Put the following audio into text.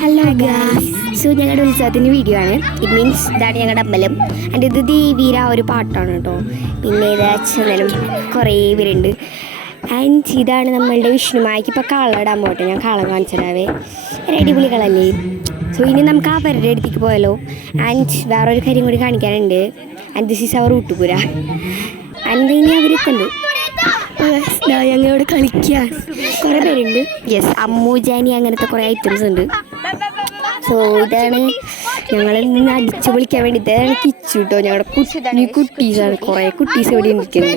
Hello guys, so ഞങ്ങളുടെ ഉത്സവത്തിൻ്റെ video ആണ്. ഇറ്റ് മീൻസ് ഇതാണ് ഞങ്ങളുടെ അമ്പലം. എൻ്റെ ഇത് ദേവീര ഒരു പാട്ടാണ് കേട്ടോ. പിന്നെ ഇത് അച്ഛനും കുറേ പേരുണ്ട്. ആൻഡ് ഇതാണ് നമ്മളുടെ വിഷ്ണുമായിക്ക് ഇപ്പോൾ കളയിടാൻ പോട്ടെ. ഞാൻ കളം കാണിച്ചിടാവേ, അടിപൊളി കളല്ലേ. സോ ഇനി നമുക്ക് ആ അവരുടെ അടുത്തേക്ക് പോയാലോ. ആൻഡ് വേറൊരു കാര്യം കൂടി കാണിക്കാനുണ്ട്. ആൻഡ് ദിസ് ഈസ് അവർ ഊട്ടുപുര. ആൻഡ് ഇനി അവരെത്തുന്നുണ്ട്. ഞങ്ങളോട് കളിക്കാൻ കുറേ പേരുണ്ട്. യെസ്, അമ്മു ജാനി അങ്ങനത്തെ കുറേ ഐറ്റംസ് ഉണ്ട്. സോ ഇതാണ് ഞങ്ങളെ നിന്ന് അടിച്ചു പൊളിക്കാൻ വേണ്ടി. ഇതാണ് കിച്ചു കേട്ടോ. ഞങ്ങളുടെ കുട്ടീസാണ്, കുറേ കുട്ടീസ് ഇവിടെ ഇരിക്കുന്നത്.